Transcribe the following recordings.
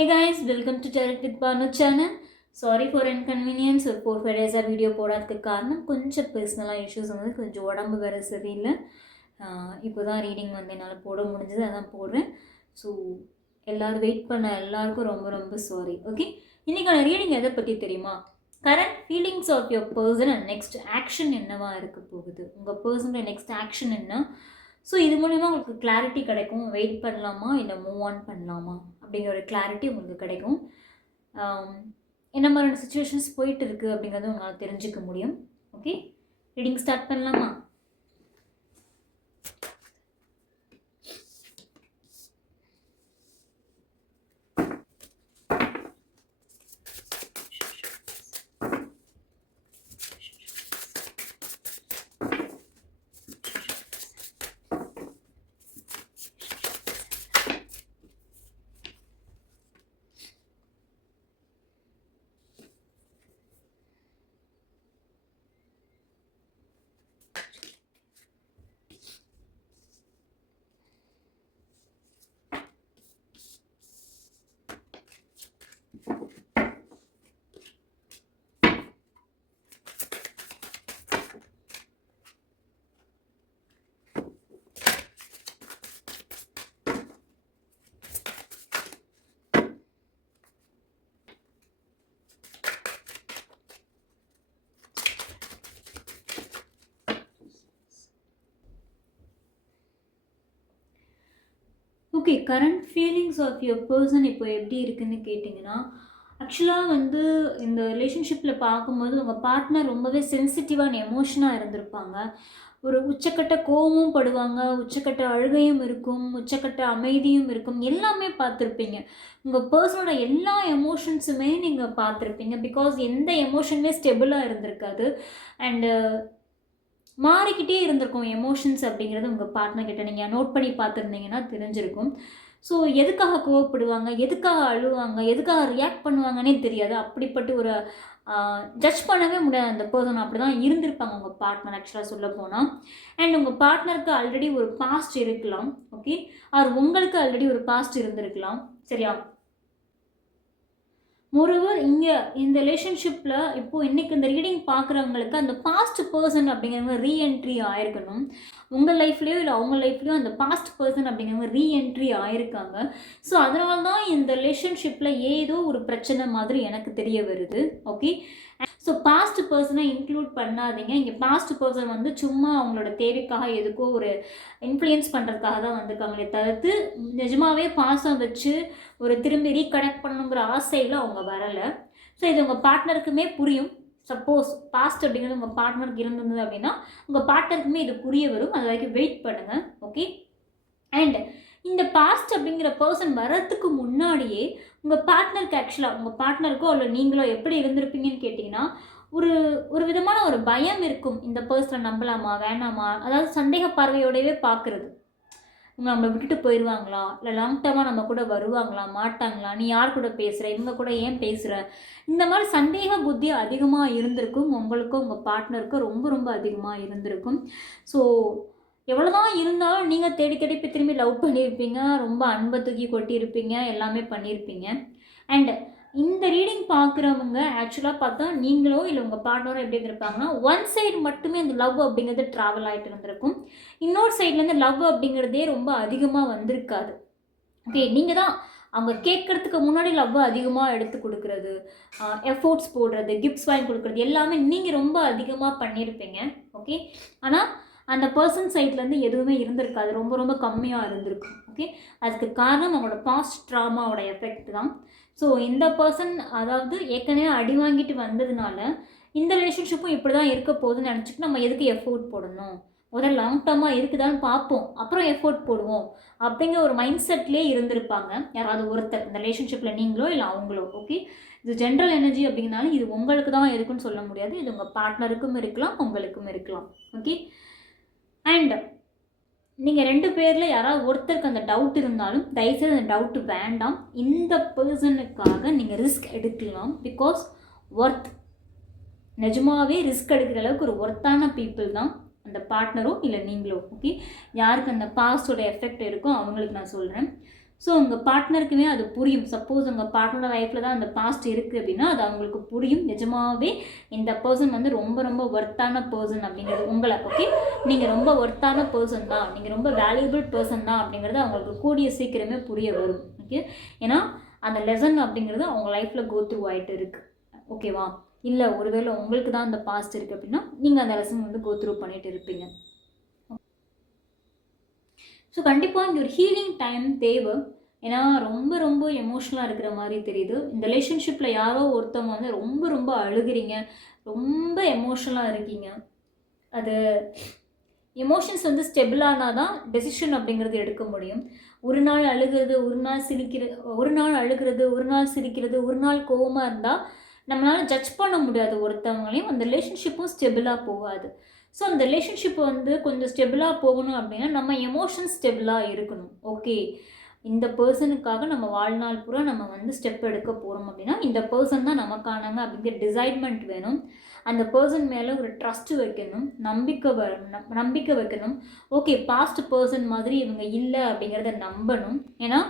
Hey guys, welcome to Direct with Banu channel. Sorry for inconvenience. ஒரு 4-5 days video போடாததுக்கு காரணம் கொஞ்சம் பர்சனலாக issues வந்து கொஞ்சம் உடம்பு வேறு சரியில்லை. இப்போ தான் ரீடிங் வந்து என்னால் போட முடிஞ்சது, அதான் போடுறேன். ஸோ எல்லோரும் வெயிட் பண்ண எல்லாருக்கும் ரொம்ப ரொம்ப சாரி. ஓகே, இன்றைக்கான ரீடிங் எதை பற்றி தெரியுமா? Current feelings of your person and next action என்னவா இருக்க போகுது, உங்கள் பர்சனோட நெக்ஸ்ட் ஆக்ஷன் என்ன. ஸோ இது மூலிமா உங்களுக்கு கிளாரிட்டி கிடைக்கும். வெயிட் பண்ணலாமா இல்லை மூவ் ஆன் பண்ணலாமா அப்படிங்கிற ஒரு கிளாரிட்டி உங்களுக்கு கிடைக்கும். என்ன மாதிரியான சுச்சுவேஷன்ஸ் போயிட்டு இருக்குது அப்படிங்கிறத உங்களால் தெரிஞ்சுக்க முடியும். ஓகே, ரீடிங் ஸ்டார்ட் பண்ணலாமா? Okay, current feelings of your person இப்போ எப்படி இருக்குதுன்னு கேட்டிங்கன்னா, ஆக்சுவலாக வந்து இந்த ரிலேஷன்ஷிப்பில் பார்க்கும்போது உங்கள் பார்ட்னர் ரொம்பவே சென்சிட்டிவான எமோஷனாக இருந்திருப்பாங்க. ஒரு உச்சக்கட்ட கோபமும் படுவாங்க, உச்சக்கட்ட அழுகையும் இருக்கும், உச்சக்கட்ட அமைதியும் இருக்கும், எல்லாமே பார்த்துருப்பீங்க. உங்கள் பர்சனோட எல்லா எமோஷன்ஸுமே நீங்கள் பார்த்துருப்பீங்க. பிகாஸ் எந்த எமோஷனுமே ஸ்டெபிளாக இருந்திருக்காது. அண்டு மாறிக்கிட்டே இருந்திருக்கும் எமோஷன்ஸ் அப்படிங்கிறது உங்கள் பார்ட்னர்கிட்ட நீங்கள் நோட் பண்ணி பார்த்துருந்தீங்கன்னா தெரிஞ்சிருக்கும். ஸோ எதுக்காக கோவப்படுவாங்க, எதுக்காக அழுவாங்க, எதுக்காக ரியாக்ட் பண்ணுவாங்கன்னே தெரியாது. அப்படிப்பட்ட ஒரு ஜட்ஜ் பண்ணவே முடியாது. அந்த பர்சன் அப்படி தான் இருந்திருப்பாங்க உங்கள் பார்ட்னர் ஆக்சுவலாக சொல்ல போனால். அண்ட் உங்கள் பார்ட்னருக்கு ஆல்ரெடி ஒரு பாஸ்ட் இருக்கலாம். ஓகே, அவர் உங்களுக்கு ஆல்ரெடி ஒரு பாஸ்ட் இருந்திருக்கலாம். சரியா? மோரோவர் இங்கே இந்த ரிலேஷன்ஷிப்பில் இப்போது இன்றைக்கி இந்த ரீடிங் பார்க்குறவங்களுக்கு அந்த பாஸ்ட் பர்சன் அப்படிங்கிறவங்க ரீஎன்ட்ரி ஆயிருக்கணும். உங்கள் லைஃப்லேயோ இல்லை அவங்க லைஃப்லேயோ அந்த பாஸ்ட் பர்சன் அப்படிங்கிறவங்க ரீஎன்ட்ரி ஆயிருக்காங்க. ஸோ அதனால தான் இந்த ரிலேஷன்ஷிப்பில் ஏதோ ஒரு பிரச்சனை மாதிரி எனக்கு தெரிய வருது. ஓகே, ஸோ பாஸ்ட் பர்சனை இன்க்ளூட் பண்ணாதீங்க. இங்கே பாஸ்ட் பர்சன் வந்து சும்மா அவங்களோட தேவைக்காக எதுக்கோ ஒரு இன்ஃப்ளூயன்ஸ் பண்ணுறதுக்காக தான் வந்திருக்காங்களே தவிர்த்து நிஜமாகவே பாசம் வச்சு ஒரு திரும்பி ரீகனெக்ட் பண்ணணுங்கிற ஆசையில் அவங்க வரலை. ஸோ இது உங்கள் பார்ட்னருக்குமே புரியும். சப்போஸ் பாஸ்ட் அப்படிங்கிறது உங்கள் பார்ட்னருக்கு இருந்தது அப்படின்னா உங்கள் பார்ட்னருக்குமே இது புரிய வரும். அது வரைக்கும் வெயிட் பண்ணுங்கள். ஓகே, அண்ட் இந்த பாஸ்ட் அப்படிங்கிற பர்சன் வர்றதுக்கு முன்னாடியே உங்கள் பார்ட்னருக்கு ஆக்சுவலாக உங்கள் பார்ட்னருக்கோ இல்லை நீங்களோ எப்படி இருந்திருப்பீங்கன்னு கேட்டிங்கன்னா ஒரு விதமான ஒரு பயம் இருக்கும். இந்த பர்சனை நம்பலாமா வேணாமா, அதாவது சந்தேக பார்வையோடவே பார்க்குறது. இவங்க நம்மளை விட்டுட்டு போயிடுவாங்களா, இல்லை லாங் டர்மாக நம்ம கூட வருவாங்களா மாட்டாங்களா, நீ யார் கூட பேசுகிற, இவங்க கூட ஏன் பேசுகிற, இந்த மாதிரி சந்தேக புத்தி அதிகமாக இருந்திருக்கும். உங்களுக்கும் உங்கள் பார்ட்னருக்கும் ரொம்ப ரொம்ப அதிகமாக இருந்திருக்கும். ஸோ எவ்வளோ தான் இருந்தாலும் நீங்கள் தேடி தேடி போய் திரும்பி லவ் பண்ணியிருப்பீங்க, ரொம்ப அன்பை தூக்கி கொட்டியிருப்பீங்க, எல்லாமே பண்ணியிருப்பீங்க. அண்ட் இந்த ரீடிங் பார்க்குறவங்க ஆக்சுவலாக பார்த்தா நீங்களோ இல்லை உங்கள் பார்ட்னரோ எப்படி இருந்திருப்பாங்கன்னா ஒன் சைடு மட்டுமே அந்த லவ் அப்படிங்கிறது ட்ராவல் ஆகிட்டு இருந்திருக்கும். இன்னொரு சைட்லேருந்து லவ் அப்படிங்கிறதே ரொம்ப அதிகமாக வந்திருக்காது. ஓகே, நீங்கள் தான் அவங்க கேட்குறதுக்கு முன்னாடி லவ் அதிகமாக எடுத்து கொடுக்குறது, எஃபோர்ட்ஸ் போடுறது, கிஃப்ட்ஸ் வாங்கி கொடுக்குறது எல்லாமே நீங்கள் ரொம்ப அதிகமாக பண்ணியிருப்பீங்க. ஓகே, ஆனால் அந்த பர்சன் சைட்லேருந்து எதுவுமே இருந்திருக்காது, ரொம்ப ரொம்ப கம்மியாக இருந்திருக்கும். ஓகே, அதுக்கு காரணம் அவங்களோட பாஸ்ட் ட்ராமாவோட எஃபெக்ட் தான். ஸோ இந்த பர்சன் அதாவது ஏற்கனவே அடி வாங்கிட்டு வந்ததுனால இந்த ரிலேஷன்ஷிப்பும் இப்படி தான் இருக்க போகுதுன்னு நினச்சிட்டு நம்ம எதுக்கு எஃபோர்ட் போடணும், முதல்ல லாங் டர்மாக இருக்குதான்னு பார்ப்போம், அப்புறம் எஃபோர்ட் போடுவோம் அப்படிங்கிற ஒரு மைண்ட் செட்லேயே இருந்திருப்பாங்க யாராவது ஒருத்தர் இந்த ரிலேஷன்ஷிப்பில், நீங்களோ இல்லை அவங்களோ. ஓகே, இது ஜென்ரல் எனர்ஜி அப்படிங்கிறனால இது உங்களுக்கு தான் இருக்குன்னு சொல்ல முடியாது. இது உங்கள் பார்ட்னருக்கும் இருக்கலாம், உங்களுக்கும் இருக்கலாம். ஓகே, அண்ட் நீங்கள் 2 பேரில் யாராவது ஒருத்தருக்கு அந்த டவுட் இருந்தாலும் தயவுசெய்து அந்த டவுட்டு வேண்டாம். இந்த பர்சனுக்காக நீங்கள் ரிஸ்க் எடுக்கலாம். பிகாஸ் ஒர்த், நிஜமாகவே ரிஸ்க் எடுக்கிற அளவுக்கு ஒரு ஒர்த்தான பீப்புள் தான் அந்த பார்ட்னரோ இல்லை நீங்களோ. ஓகே, யாருக்கு அந்த பாஸ்டோட எஃபெக்ட் இருக்கோ அவங்களுக்கு நான் சொல்கிறேன். ஸோ உங்கள் பார்ட்னருக்குமே அது புரியும். சப்போஸ் உங்கள் பார்ட்னர் லைஃப்பில் தான் அந்த பாஸ்ட் இருக்குது அப்படின்னா அது அவங்களுக்கு புரியும். நிஜமாகவே இந்த பர்சன் வந்து ரொம்ப ரொம்ப ஒர்த்தான பர்சன் அப்படிங்கிறது உங்களை, ஓகே, நீங்கள் ரொம்ப ஒர்த்தான பர்சன் தான், நீங்கள் ரொம்ப வேல்யூபிள் பர்சன் தான் அப்படிங்கிறது அவங்களுக்கு கூடிய சீக்கிரமே புரிய வரும். ஓகே, ஏன்னா அந்த லெசன் அப்படிங்கிறது அவங்க லைஃப்பில் கோ த்ரூ ஆகிட்டு இருக்குது. ஓகேவா? இல்லை ஒருவேளை உங்களுக்கு தான் அந்த பாஸ்ட் இருக்குது அப்படின்னா நீங்கள் அந்த லெசன் வந்து கோ த்ரூ பண்ணிட்டு இருப்பீங்க. ஸோ கண்டிப்பாக இங்கே ஒரு ஹீலிங் டைம் தேவை. ஏன்னா ரொம்ப ரொம்ப எமோஷ்னலாக இருக்கிற மாதிரி தெரியுது. இந்த ரிலேஷன்ஷிப்பில் யாரோ ஒருத்தவங்க வந்து ரொம்ப ரொம்ப அழுகிறீங்க, ரொம்ப எமோஷ்னலாக இருக்கீங்க. அது எமோஷன்ஸ் வந்து ஸ்டெபிளானால் தான் டெசிஷன் அப்படிங்கிறது எடுக்க முடியும். ஒரு நாள் அழுகிறது, ஒரு நாள் சிரிக்கிறது, ஒரு நாள் அழுகிறது, ஒரு நாள் சிரிக்கிறது, ஒரு நாள் கோவமாக இருந்தால் நம்மளால் ஜட்ஜ் பண்ண முடியாது ஒருத்தவங்களையும். அந்த ரிலேஷன்ஷிப்பும் ஸ்டெபிளாக போகாது. ஸோ அந்த ரிலேஷன்ஷிப் வந்து கொஞ்சம் ஸ்டெபிளாக போகணும் அப்படின்னா நம்ம எமோஷன்ஸ் ஸ்டெபிளாக இருக்கணும். ஓகே, இந்த பர்சனுக்காக நம்ம வாழ்நாள் பூரா நம்ம வந்து ஸ்டெப் எடுக்க போகிறோம் அப்படின்னா இந்த பர்சன் தான் நமக்கானங்க அப்படிங்கிற டிசைட்மெண்ட் வேணும். அந்த பர்சன் மேலே ஒரு ட்ரஸ்ட் வைக்கணும், நம்பிக்கை வைக்கணும். ஓகே, பாஸ்ட் பர்சன் மாதிரி இவங்க இல்லை அப்படிங்கிறத நம்பணும். ஏன்னா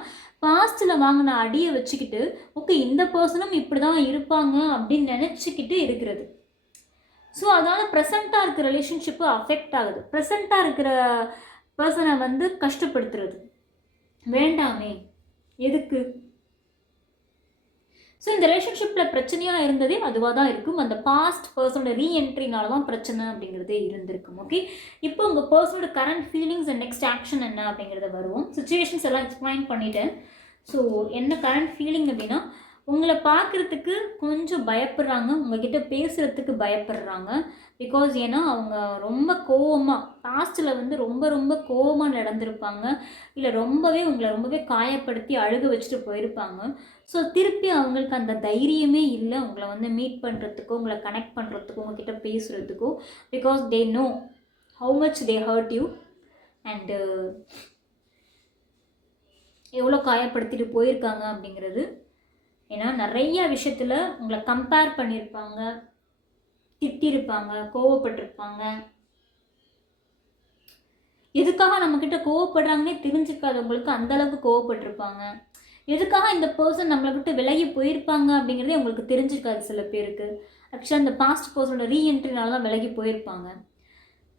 பாஸ்ட்டில் வாங்கின அடியை வச்சுக்கிட்டு ஓகே இந்த பர்சனும் இப்படி தான் இருப்பாங்க அப்படின்னு நினச்சிக்கிட்டு இருக்கிறது. ஸோ அதனால் ப்ரெசண்ட்டாக இருக்கிற ரிலேஷன்ஷிப்பு அஃபெக்ட் ஆகுது. ப்ரெசண்ட்டாக இருக்கிற பர்சனை வந்து கஷ்டப்படுத்துறது வேண்டாமே, எதுக்கு? ஸோ இந்த ரிலேஷன்ஷிப்பில் பிரச்சனையாக இருந்ததே அதுவாக தான் இருக்கும். அந்த பாஸ்ட் பர்சனோட ரீஎன்ட்ரினால தான் பிரச்சனை அப்படிங்கிறதே இருந்திருக்கும். ஓகே, இப்போ உங்கள் பர்சனோட current feelings and next action என்ன அப்படிங்கிறத வருவோம். சுச்சுவேஷன்ஸ் எல்லாம் எக்ஸ்பிளைன் பண்ணிட்டேன். ஸோ என்ன கரண்ட் ஃபீலிங் அப்படின்னா உங்களை பார்க்குறதுக்கு கொஞ்சம் பயப்படுறாங்க, உங்ககிட்ட பேசுகிறதுக்கு பயப்படுறாங்க. பிகாஸ் ஏன்னா அவங்க ரொம்ப கோவமாக பாஸ்ட்டில் வந்து ரொம்ப ரொம்ப கோவமாக நடந்திருப்பாங்க, இல்லை உங்களை ரொம்பவே காயப்படுத்தி அழுக வச்சுட்டு போயிருப்பாங்க. ஸோ திருப்பி அவங்களுக்கு அந்த தைரியமே இல்லை உங்களை வந்து மீட் பண்ணுறதுக்கோ, உங்களை கனெக்ட் பண்ணுறதுக்கோ, உங்ககிட்ட பேசுகிறதுக்கோ. Because they know how much they hurt you and எவ்வளோ காயப்படுத்திட்டு போயிருக்காங்க அப்படிங்கிறது. ஏன்னா நிறைய விஷயத்தில் உங்களை கம்பேர் பண்ணியிருப்பாங்க, திட்டிருப்பாங்க, கோவப்பட்டிருப்பாங்க. எதுக்காக நம்மக்கிட்ட கோவப்படுறாங்கன்னே தெரிஞ்சுக்காதவங்களுக்கு அந்தளவுக்கு கோவப்பட்டிருப்பாங்க. எதுக்காக இந்த பர்சன் நம்மளை விட்டு விலகி போயிருப்பாங்க அப்படிங்கிறதே உங்களுக்கு தெரிஞ்சிருக்காது சில பேருக்கு. ஆக்சுவலாக அந்த பாஸ்ட் பர்சனோட ரீஎன்ட்ரினால தான் விலகி போயிருப்பாங்க.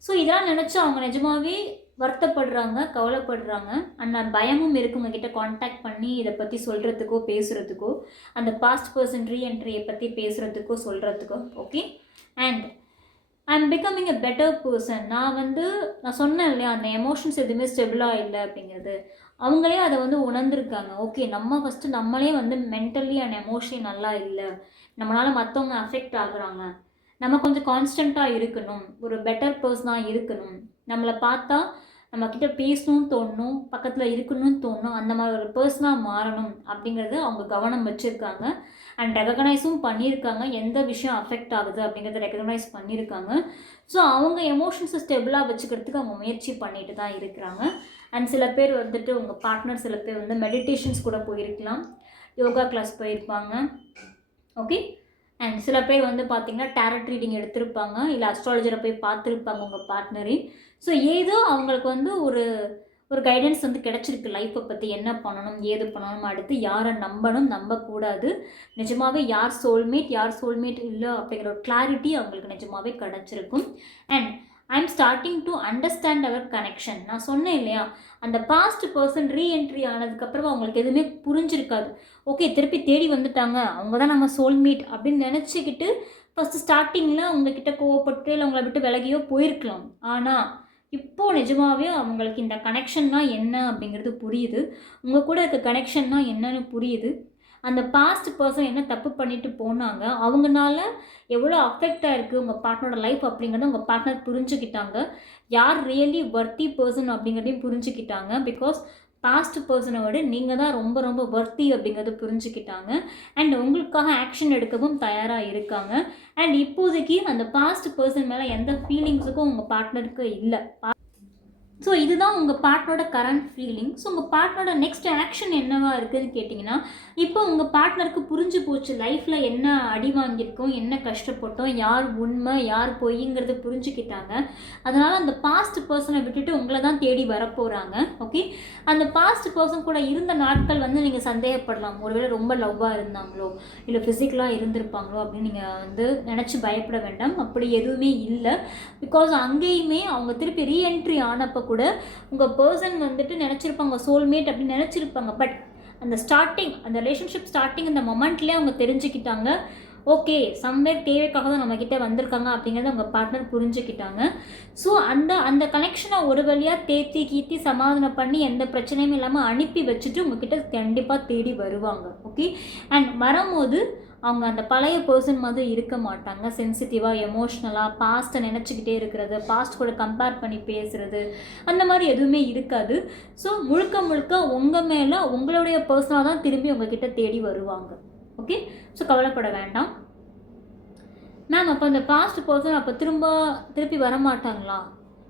ஸோ இதெல்லாம் நினச்சி அவங்க நிஜமாகவே வருத்தப்படுறாங்க, கவலைப்படுறாங்க. அண்ட் பயமும் இருக்கு உங்ககிட்ட காண்டாக்ட் பண்ணி இதை பற்றி சொல்கிறதுக்கோ பேசுகிறதுக்கோ, அந்த பாஸ்ட் பர்சன் ரீஎன்ட்ரியை பற்றி பேசுகிறதுக்கோ சொல்கிறதுக்கோ. Okay, and I am becoming a better person. நான் சொன்னேன் இல்லையா, அந்த எமோஷன்ஸ் எதுவுமே ஸ்டெபிளாக இல்லை அப்படிங்கிறது. அவங்களே அதை வந்து உணர்ந்துருக்காங்க. ஓகே, நம்ம ஃபஸ்ட்டு நம்மளே வந்து மென்டலி அண்ட் எமோஷனலி நல்லா இல்லை, நம்மளால் மற்றவங்க அஃபெக்ட் ஆகுறாங்க, நம்ம கொஞ்சம் கான்ஸ்டண்ட்டாக இருக்கணும், ஒரு பெட்டர் பர்சனாக இருக்கணும், நம்மளை பார்த்தா நம்மக்கிட்ட பேசணும்னு தோணணும், பக்கத்தில் இருக்கணும்னு தோணணும், அந்த மாதிரி ஒரு பர்சனாக மாறணும் அப்படிங்கிறது அவங்க கவனம் வச்சுருக்காங்க. அண்ட் ரெகக்னைஸும் பண்ணியிருக்காங்க, எந்த விஷயம் அஃபெக்ட் ஆகுது அப்படிங்கிறத ரெகக்னைஸ் பண்ணியிருக்காங்க. ஸோ அவங்க எமோஷன்ஸை ஸ்டெபிளாக வச்சுக்கிறதுக்கு அவங்க முயற்சி பண்ணிட்டு தான் இருக்கிறாங்க. அண்ட் சில பேர் வந்துட்டு உங்கள் பார்ட்னர் சில பேர் வந்து மெடிடேஷன்ஸ் கூட போயிருக்கலாம், யோகா கிளாஸ் போயிருப்பாங்க. ஓகே, அண்ட் சில பேர் வந்து பார்த்திங்கன்னா டேரட் ரீடிங் எடுத்திருப்பாங்க, இல்லை அஸ்ட்ராலஜரை போய் பார்த்துருப்பாங்க உங்கள் பார்ட்னரே. ஸோ ஏதோ அவங்களுக்கு வந்து ஒரு கைடன்ஸ் வந்து கிடச்சிருக்கு லைஃப்பை பற்றி, என்ன பண்ணணும் ஏது பண்ணணும், அடுத்து யாரை நம்பணும் நம்பக்கூடாது, நிஜமாகவே யார் சோல்மேட் இல்லை அப்படிங்கிற ஒரு கிளாரிட்டி அவங்களுக்கு நிஜமாகவே கிடச்சிருக்கும். And I am starting to understand our connection. நான் சொன்னேன் இல்லையா, அந்த பாஸ்ட் பர்சன் ரீஎன்ட்ரி ஆனதுக்கப்புறம் அவங்களுக்கு எதுவுமே புரிஞ்சிருக்காது. ஓகே, திருப்பி தேடி வந்துட்டாங்க, அவங்க தான் நம்ம சோல்மேட் அப்படின்னு நினச்சிக்கிட்டு ஃபஸ்ட்டு ஸ்டார்டிங்கில் அவங்கக்கிட்ட கோவப்பட்டு இல்லை அவங்கள விட்டு விலகியோ போயிருக்கலாம். ஆனால் இப்போது நிஜமாகவே அவங்களுக்கு இந்த கனெக்ஷன்னா என்ன அப்படிங்கிறது புரியுது, உங்கள் கூட இருக்க கனெக்ஷன்னா என்னன்னு புரியுது. அந்த பாஸ்ட் பர்சன் என்ன தப்பு பண்ணிட்டு போனாங்க, அவங்கனால எவ்வளோ அஃபெக்ட் ஆகிருக்கு உங்கள் பார்ட்னரோட லைஃப் அப்படிங்கிறத உங்கள் பார்ட்னர் புரிஞ்சுக்கிட்டாங்க. யார் ரியலி வர்த்தி பர்சன் அப்படிங்கிறதையும் புரிஞ்சுக்கிட்டாங்க. பிகாஸ் பாஸ்ட் பர்சனை விட நீங்கள் தான் ரொம்ப ரொம்ப வர்த்தி அப்படிங்கிறத புரிஞ்சுக்கிட்டாங்க. அண்ட் உங்களுக்காக ஆக்ஷன் எடுக்கவும் தயாராக இருக்காங்க. அண்ட் இப்போதைக்கு அந்த பாஸ்ட் பர்சன் மேலே எந்த ஃபீலிங்ஸுக்கும் உங்கள் பார்ட்னருக்கு இல்லை. ஸோ இதுதான் உங்கள் பார்ட்னரோட கரண்ட் ஃபீலிங். ஸோ உங்கள் பார்ட்னரோட நெக்ஸ்ட் ஆக்ஷன் என்னவா இருக்குதுன்னு கேட்டிங்கன்னா, இப்போ உங்கள் பார்ட்னருக்கு புரிஞ்சு போச்சு லைஃப்பில் என்ன அடி வாங்கியிருக்கோம், என்ன கஷ்டப்பட்டோம், யார் உண்மை யார் பொய்ங்கிறத புரிஞ்சுக்கிட்டாங்க. அதனால் அந்த பாஸ்ட் பர்சனை விட்டுட்டு உங்களை தான் தேடி வரப்போகிறாங்க. ஓகே, அந்த பாஸ்ட் பர்சன் கூட இருந்த நாட்கள் வந்து நீங்கள் சந்தேகப்படலாம். ஒருவேளை ரொம்ப லவ்வாக இருந்தாங்களோ இல்லை ஃபிசிக்கலாக இருந்திருப்பாங்களோ அப்படின்னு நீங்கள் வந்து நினச்சி பயப்பட வேண்டாம். அப்படி எதுவுமே இல்லை. பிகாஸ் அங்கேயுமே அவங்க திருப்பி ரீஎன்ட்ரி ஆனப்போ கூட உங்கள் பர்சன் வந்துட்டு நினச்சிருப்பாங்க சோல்மேட் அப்படின்னு நினச்சிருப்பாங்க. பட் அந்த ஸ்டார்டிங், அந்த ரிலேஷன்ஷிப் ஸ்டார்டிங் அந்த மொமெண்ட்லேயே அவங்க தெரிஞ்சுக்கிட்டாங்க, ஓகே சம்வேர் தேவைக்காக தான் நம்மக்கிட்ட வந்திருக்காங்க அப்படிங்கிறத உங்கள் பார்ட்னர் புரிஞ்சுக்கிட்டாங்க. ஸோ அந்த கனெக்ஷனை ஒரு வழியாக தேத்தி கீத்தி சமாதானம் பண்ணி எந்த பிரச்சனையும் இல்லாமல் அனுப்பி வச்சுட்டு உங்ககிட்ட கண்டிப்பாக தேடி வருவாங்க. ஓகே, அண்ட் வரும்போது அவங்க அந்த பழைய பர்சன் மாதிரி இருக்க மாட்டாங்க. சென்சிட்டிவாக, எமோஷ்னலாக, பாஸ்ட்டை நினச்சிக்கிட்டே இருக்கிறது, பாஸ்ட் கூட கம்பேர் பண்ணி பேசுகிறது, அந்த மாதிரி எதுவுமே இருக்காது. ஸோ முழுக்க முழுக்க உங்கள் மேலே உங்களுடைய பர்சனாக தான் திரும்பி உங்ககிட்ட தேடி வருவாங்க. ஓகே, ஸோ கவலைப்பட வேண்டாம் மேம். அப்போ அந்த பாஸ்ட் பர்சன் அப்போ திருப்பி வரமாட்டாங்களா?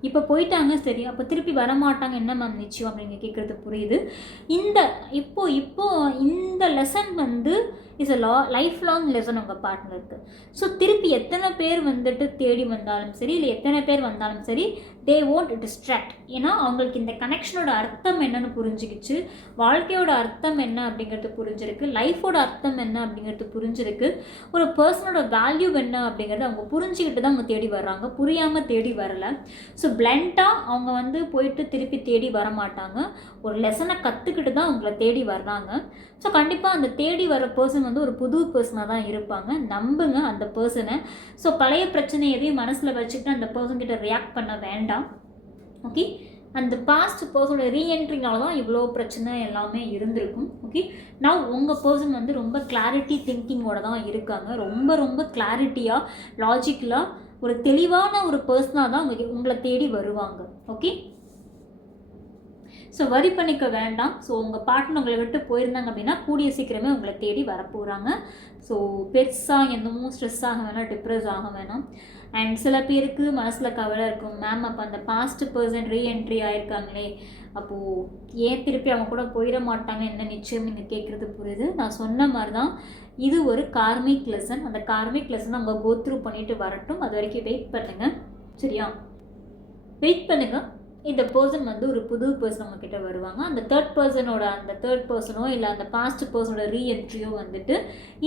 இப்போ போயிட்டாங்க சரி, அப்போ திருப்பி வரமாட்டாங்க என்ன மேம் நிச்சயம் அப்படிங்க கேட்குறது புரியுது. இப்போ இந்த லெசன் வந்து இஸ் லைஃப் லாங் லெசன் உங்கள் பார்ட்னருக்கு. ஸோ திருப்பி எத்தனை பேர் வந்துட்டு தேடி வந்தாலும் சரி, இல்லை எத்தனை பேர் வந்தாலும் சரி, தே ஓன்ட் டிஸ்ட்ராக்ட். ஏன்னா அவங்களுக்கு இந்த கனெக்ஷனோட அர்த்தம் என்னன்னு புரிஞ்சுக்கிச்சு, வாழ்க்கையோட அர்த்தம் என்ன அப்படிங்கிறது புரிஞ்சிருக்கு, லைஃபோட அர்த்தம் என்ன அப்படிங்கிறது புரிஞ்சிருக்கு, ஒரு பர்சனோட வேல்யூ என்ன அப்படிங்கிறது அவங்க புரிஞ்சுக்கிட்டு தான் அவங்க தேடி வர்றாங்க, புரியாமல் தேடி வரலை. ஸோ பிளண்ட்டாக அவங்க வந்து போயிட்டு திருப்பி தேடி வர மாட்டாங்க. ஒரு லெசனை கற்றுக்கிட்டு தான் அவங்கள தேடி வர்றாங்க. ஸோ கண்டிப்பாக அந்த தேடி வர பர்சன் வந்து ஒரு புது பர்சனாக தான் இருப்பாங்க. நம்புங்க அந்த பர்சனை. ஸோ பழைய பிரச்சனை எதையும் மனசில் வச்சுக்கிட்டு அந்த பர்சன்கிட்ட ரியாக்ட் பண்ண வேண்டாம். ஓகே, அந்த பாஸ்ட் பர்சனோட ரீஎன்ட்ரினால தான் இவ்வளோ பிரச்சனை எல்லாமே இருந்திருக்கும். ஓகே, நான் உங்கள் பர்சன் வந்து ரொம்ப கிளாரிட்டி திங்கிங்கோட தான் இருக்காங்க. ரொம்ப ரொம்ப கிளாரிட்டியாக, லாஜிக்கலாக, ஒரு தெளிவான ஒரு பர்சனாக தான் உங்களை தேடி வருவாங்க. ஓகே, ஸோ வரி பண்ணிக்க வேண்டாம். ஸோ உங்கள் பார்ட்னர் உங்களை விட்டு போயிருந்தாங்க அப்படின்னா கூடிய சீக்கிரமே உங்களை தேடி வரப்போகிறாங்க. ஸோ பெருசாக என்னமோ ஸ்ட்ரெஸ் ஆக வேணாம், டிப்ரெஸ் ஆக வேணாம். அண்ட் சில பேருக்கு மனசில் கவலை இருக்கும், மேம் அப்போ அந்த பாஸ்ட் பர்சன் ரீஎன்ட்ரி ஆகிருக்காங்களே, அப்போது ஏன் திருப்பி அவங்க கூட போயிட மாட்டாங்க என்ன நிச்சயம் நீங்கள் கேட்குறது புரியுது. நான் சொன்ன மாதிரி தான் இது ஒரு கார்மிக் லெசன். அந்த கார்மிக் லெசன் அவங்க கோ த்ரூ பண்ணிட்டு வரட்டும். அது வரைக்கும் வெயிட் பண்ணுங்கள். சரியா, வெயிட் பண்ணுங்கள். இந்த பர்சன் வந்து ஒரு புது பர்சன் உங்ககிட்ட வருவாங்க. அந்த தேர்ட் பர்சனோ இல்லை அந்த பாஸ்ட் பர்சனோட ரீஎன்ட்ரியோ வந்துட்டு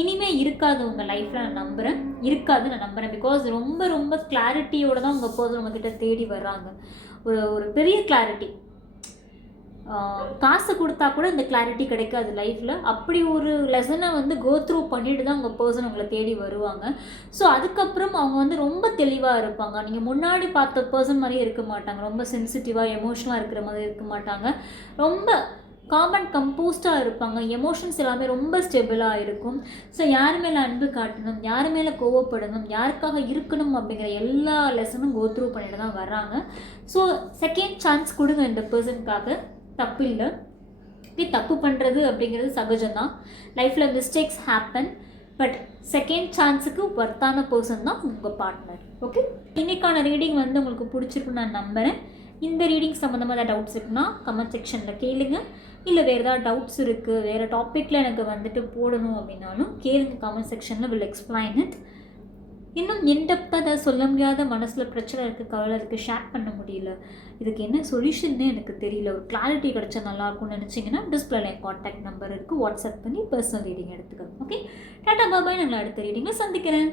இனிமேல் இருக்காது உங்கள் லைஃப்பில். நான் நம்புகிறேன். பிகாஸ் ரொம்ப ரொம்ப கிளாரிட்டியோடு தான் உங்கள் பர்சன் உங்ககிட்ட தேடி வர்றாங்க. ஒரு பெரிய கிளாரிட்டி. காசு கொடுத்தா கூட இந்த கிளாரிட்டி கிடைக்காது லைஃப்பில். அப்படி ஒரு லெசனை வந்து கோ த்ரூ பண்ணிட்டு தான் உங்கள் பர்சன் உங்களை தேடி வருவாங்க. ஸோ அதுக்கப்புறம் அவங்க வந்து ரொம்ப தெளிவாக இருப்பாங்க. நீங்கள் முன்னாடி பார்த்த பர்சன் மாதிரியே இருக்க மாட்டாங்க. ரொம்ப சென்சிட்டிவாக, எமோஷனலாக இருக்கிற மாதிரி இருக்க மாட்டாங்க. ரொம்ப காமன் கம்போஸ்டாக இருப்பாங்க. எமோஷன்ஸ் எல்லாமே ரொம்ப ஸ்டெபிளாக இருக்கும். ஸோ யார் மேலே அன்பு காட்டணும், யார் மேலே கோவப்படணும், யாருக்காக இருக்கணும் அப்படிங்கிற எல்லா லெசனும் கோ த்ரூ பண்ணிட்டு தான் வர்றாங்க. ஸோ செகண்ட் சான்ஸ் கொடுங்க இந்த பர்சனுக்காக. தப்பு இல்லை. தப்பு பண்ணுறது அப்படிங்கிறது சகஜம்தான். லைஃப்பில் மிஸ்டேக்ஸ் ஹேப்பன். பட் செகண்ட் சான்ஸுக்கு ஒர்த்தான பர்சன் தான் உங்கள் பார்ட்னர். ஓகே, இன்னைக்கான ரீடிங் வந்து உங்களுக்கு பிடிச்சிருக்குன்னு நான் நம்புகிறேன். இந்த ரீடிங் சம்மந்தமாக ஏதாவது டவுட்ஸ் இருக்குன்னா கமெண்ட் செக்ஷனில் கேளுங்க. இல்லை வேறு ஏதாவது டவுட்ஸ் இருக்குது, வேறு டாப்பிக்கில் எனக்கு வந்துட்டு போடணும் அப்படின்னாலும் கேளுங்க கமெண்ட் செக்ஷனில். Will explain it. இன்னும் இன்டெப்த்தாக அதை சொல்ல முடியாத மனசில் பிரச்சனை இருக்குது, கவலை இருக்குது, ஷேர் பண்ண முடியல, இதுக்கு என்ன சொல்யூஷன்னு எனக்கு தெரியல, ஒரு கிளாரிட்டி கிடச்சா நல்லாயிருக்கும்னு நினச்சிங்கன்னா டிஸ்பிளேல என் காண்டாக்ட் நம்பர் இருக்குது, வாட்ஸ்அப் பண்ணி பர்சனல் ரீடிங் எடுத்துக்கோங்க. Okay, tata bye bye. நான் அடுத்த ரீடிங்கில் சந்திக்கிறேன்.